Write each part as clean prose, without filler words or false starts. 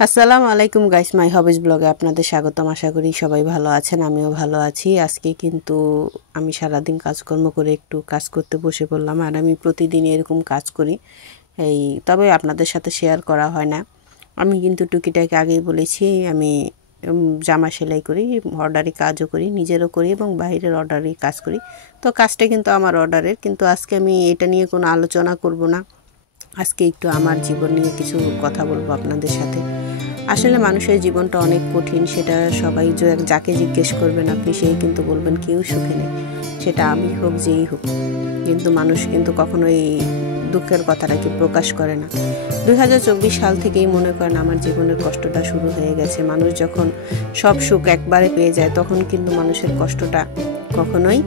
আসসালামু আলাইকুম guys, my hobbies ব্লগে আপনাদের স্বাগতম। আশা করি সবাই ভালো আছেন, আমিও ভালো আছি। আজকে কিন্তু আমি সারাদিন কাজকর্ম করে একটু কাজ করতে বসে পড়লাম। আর আমি প্রতিদিন এরকম কাজ করি, তবে আপনাদের সাথে শেয়ার করা হয় না। আমি কিন্তু টুকিটাকি আগেই বলেছি, আমি জামা সেলাই করি, অর্ডারি কাজও করি, নিজেরও করি এবং বাইরের অর্ডারি কাজ করি। তো কাজটা কিন্তু আমার অর্ডারের, কিন্তু আজকে আমি এটা নিয়ে কোনো আলোচনা করব না। আজকে একটু আমার জীবন নিয়ে কিছু কথা বলবো আপনাদের সাথে। আসলে মানুষের জীবনটা অনেক কঠিন, সেটা সবাই যাকে জিজ্ঞেস করবেন আপনি সেই কিন্তু বলবেন কেউ সুখে নেই, সেটা আমি হোক যেই হোক। কিন্তু মানুষ কিন্তু কখনোই দুঃখের কথাটাকে প্রকাশ করে না। 2024 সাল থেকেই মনে করেন আমার জীবনের কষ্টটা শুরু হয়ে গেছে। মানুষ যখন সব সুখ একবারে পেয়ে যায় তখন কিন্তু মানুষের কষ্টটা কখনোই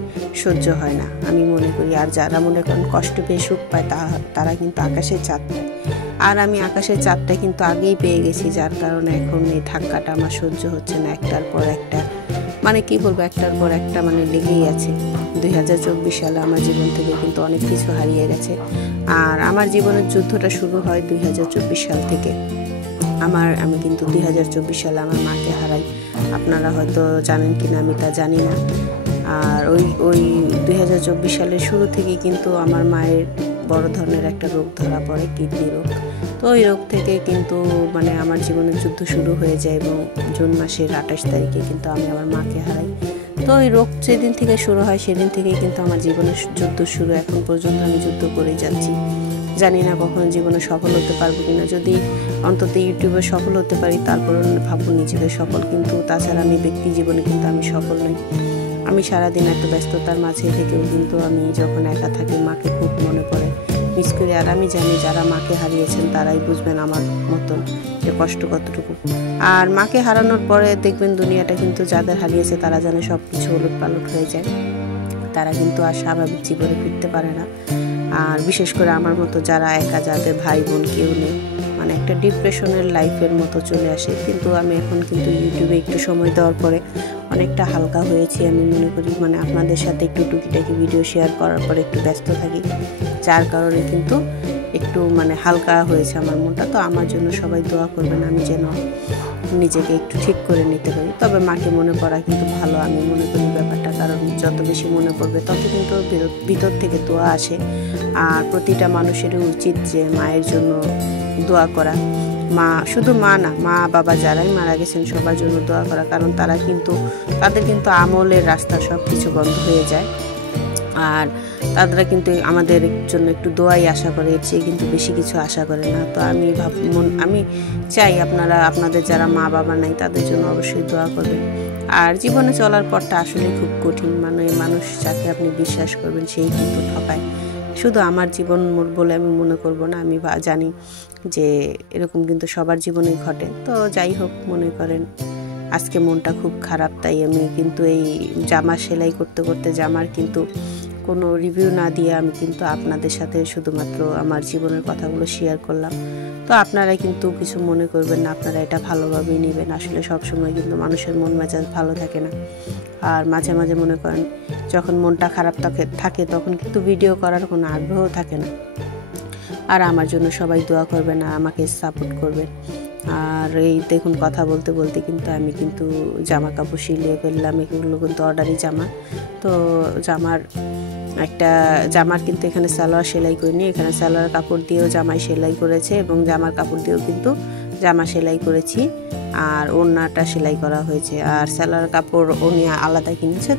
সহ্য হয় না, আমি মনে করি। আর যারা মনে করেন কষ্ট পেয়ে সুখ পায় তারা কিন্তু আকাশের চাঁদ পায়। আর আমি আকাশের চাঁদটা কিন্তু আগেই পেয়ে গেছি, যার কারণে এখন এই ধাক্কাটা আমার সহ্য হচ্ছে না। একটার পর একটা, মানে কি বলবো, একটার পর একটা মানে লেগেই আছে। 2024 সালে আমার জীবন থেকে কিন্তু অনেক কিছু হারিয়ে গেছে। আর আমার জীবনের যুদ্ধটা শুরু হয় 2024 সাল থেকে। আমি কিন্তু 2024 সালে আমার মাকে হারাই। আপনারা হয়তো জানেন কিনা আমি তা জানি না। আর ওই 2024 সালের শুরু থেকেই কিন্তু আমার মায়ের বড় ধরনের একটা রোগ ধরা পড়ে, কিডনি রোগ। তো ওই রোগ থেকে কিন্তু মানে আমার জীবনের যুদ্ধ শুরু হয়ে যায় এবং জুন মাসের 28 তারিখে কিন্তু আমি আমার মাকে হারাই। তো ওই রোগ যেদিন থেকে শুরু হয় সেদিন থেকেই কিন্তু আমার জীবনের যুদ্ধ শুরু। এখন পর্যন্ত আমি যুদ্ধ করেই যাচ্ছি। জানি না কখনো জীবনে সফল হতে পারবো কিনা। যদি অন্তত ইউটিউবে সফল হতে পারি তারপরে ভাববো নিজেকে সফল, কিন্তু তাছাড়া আমি ব্যক্তি জীবনে কিন্তু আমি সফল নই। আমি সারাদিন এত ব্যস্ততার মাঝে থেকেও কিন্তু আমি যখন একা থাকি মাকে খুব মনে পড়ে, মিস করি। আর আমি জানি যারা মাকে হারিয়েছেন তারাই বুঝবেন আমার মতন যে কষ্ট কতটুকু। আর মাকে হারানোর পরে দেখবেন দুনিয়াটা কিন্তু যাদের হারিয়েছে তারা জানে সব কিছু ওলট পালট হয়ে যায়, তারা কিন্তু আর স্বাভাবিক জীবনে ফিরতে পারে না। আর বিশেষ করে আমার মতো যারা একা, যাদের ভাই বোন কেউ নেই, মানে একটা ডিপ্রেশনের লাইফের মতো চলে আসে। কিন্তু আমি এখন কিন্তু ইউটিউবে একটু সময় দেওয়ার পরে অনেকটা হালকা হয়েছি আমি মনে করি। মানে আপনাদের সাথে একটু টুকিটাকি ভিডিও শেয়ার করার পরে একটু ব্যস্ত থাকি, যার কারণে কিন্তু একটু মানে হালকা হয়েছে আমার মনটা। তো আমার জন্য সবাই দোয়া করবেন, আমি যেন নিজেকে একটু ঠিক করে নিতে পারি। তবে মাকে মনে করা কিন্তু ভালো, আমি মনে করি ব্যাপারটা, কারণ যত বেশি মনে পড়বে তত কিন্তু ভিতর থেকে দোয়া আসে। আর প্রতিটা মানুষেরই উচিত যে মায়ের জন্য দোয়া করা। শুধু মা না, মা বাবা যারাই মারা গেছেন সবার জন্য দোয়া করা, কারণ তাদের কিন্তু আমলের রাস্তা সব কিছু বন্ধ হয়ে যায়। আর তারা কিন্তু আমাদের জন্য একটু দোয়াই আশা করে, এর চেয়ে কিন্তু বেশি কিছু আশা করে না। তো আমি চাই আপনাদের যারা মা বাবা নাই তাদের জন্য অবশ্যই দোয়া করবেন। আর জীবনে চলার পরটা আসলে খুব কঠিন, মানে মানুষ যাকে আপনি বিশ্বাস করবেন সেই কিন্তু ঠকায়। শুধু আমার জীবন বলে আমি মনে করব না, আমি জানি যে এরকম কিন্তু সবার জীবনেই ঘটে। তো যাই হোক, মনে করেন আজকে মনটা খুব খারাপ, তাই আমি কিন্তু এই জামা সেলাই করতে করতে জামার কিন্তু কোনো রিভিউ না দিয়ে আমি কিন্তু আপনাদের সাথে শুধুমাত্র আমার জীবনের কথাগুলো শেয়ার করলাম। তো আপনারা কিন্তু কিছু মনে করবেন না, আপনারা এটা ভালোভাবেই নেবেন। আসলে সবসময় কিন্তু মানুষের মন মেজাজ ভালো থাকে না। আর মাঝে মাঝে মনে করেন যখন মনটা খারাপ থাকে তখন কিন্তু ভিডিও করার কোনো আগ্রহ থাকে না। আর আমার জন্য সবাই দোয়া করবেন আর আমাকে সাপোর্ট করবেন। আর এই দেখুন, কথা বলতে বলতে কিন্তু আমি কিন্তু জামা কাপড় সিলিয়ে ফেললাম। এগুলো কিন্তু অর্ডারি জামা। তো জামার কিন্তু এখানে সালোয়ার সেলাই করিনি, এখানে সালোয়ার কাপড় দিয়েও জামাই সেলাই করেছে এবং জামার কাপড় দিয়েও কিন্তু জামা সেলাই করেছি। আর ওড়নাটা সেলাই করা হয়েছে। আর সালোয়ার কাপড় উনি আলাদা কিনেছে।